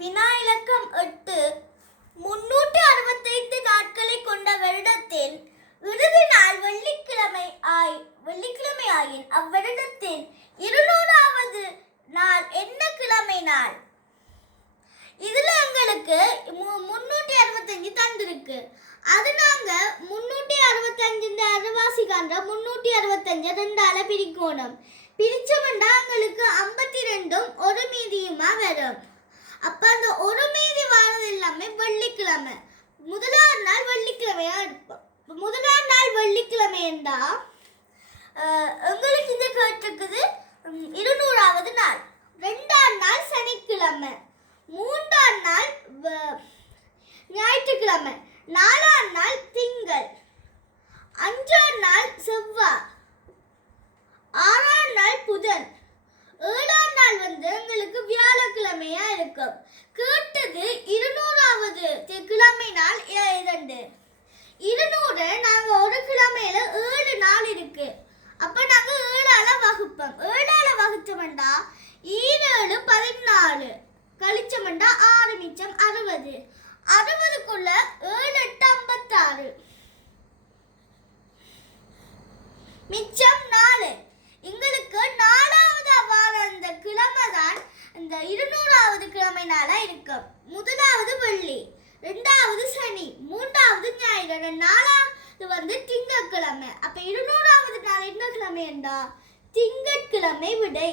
வினா இலக்கம் 8 365 நாட்களை கொண்ட வருடத்தின் இறுதி நாள் வெள்ளிக்கிழமை ஆயின் அவ்வருடத்தின் 200வது நாள் என்ன கிழமை நாள்? இதுல எங்களுக்கு 365 தந்திருக்கு. அது நாங்க 365 அரைவாசிக்காண்ட 365 ரெண்டால பிரிக்கணும். பிரிச்சோம்னா எங்களுக்கு 52 ஒரு மீதியுமா வரும். அப்ப அந்த ஒரு மீதி வாரது எல்லாமே வெள்ளிக்கிழமை. முதலாவது நாள் வெள்ளிக்கிழமையா இருப்போம். முதலாவது நாள் வெள்ளிக்கிழமை என்றா எங்களுக்கு இந்த கேட்டிருக்குது 200வது நாள். ரெண்டாவது நாள் சனிக்கிழமை, மூன்றாவது நாள் ஞாயிற்றுக்கிழமை, நாலாவது நாள் திங்கள், அஞ்சாவது நாள் செவ்வாய், ஆறாவது நாள் புதன், ஏழாவது நாள் எங்களுக்கு வியாழக்கிழமையா இருக்கும். கேட்டது 200வது கிழமை நாள் 2. 200 நாங்க ஒரு கிழமையில 7 நாள் இருக்கு. அப்ப நாங்க 7ஆல வகுப்போம். 7ஆல வகுச்சோம்டா 7 14 கழிச்சோம்டா 6 மிச்சம் 60. 60க்குள்ள 7 8 56 மிச்சம் 4. எங்களுக்கு 4வது வார அந்த கிழமை தான் இந்த 200வது கிழமை நாளா இருக்கும். முதலாவது வெள்ளி, ரெண்டாவது சனி, மூன்றாவது ஞாயிறு, நாலாவது திங்கட்கிழமை. அப்ப 200வது நாள் என்ன கிழமை என்றா திங்கட்கிழமை விடை.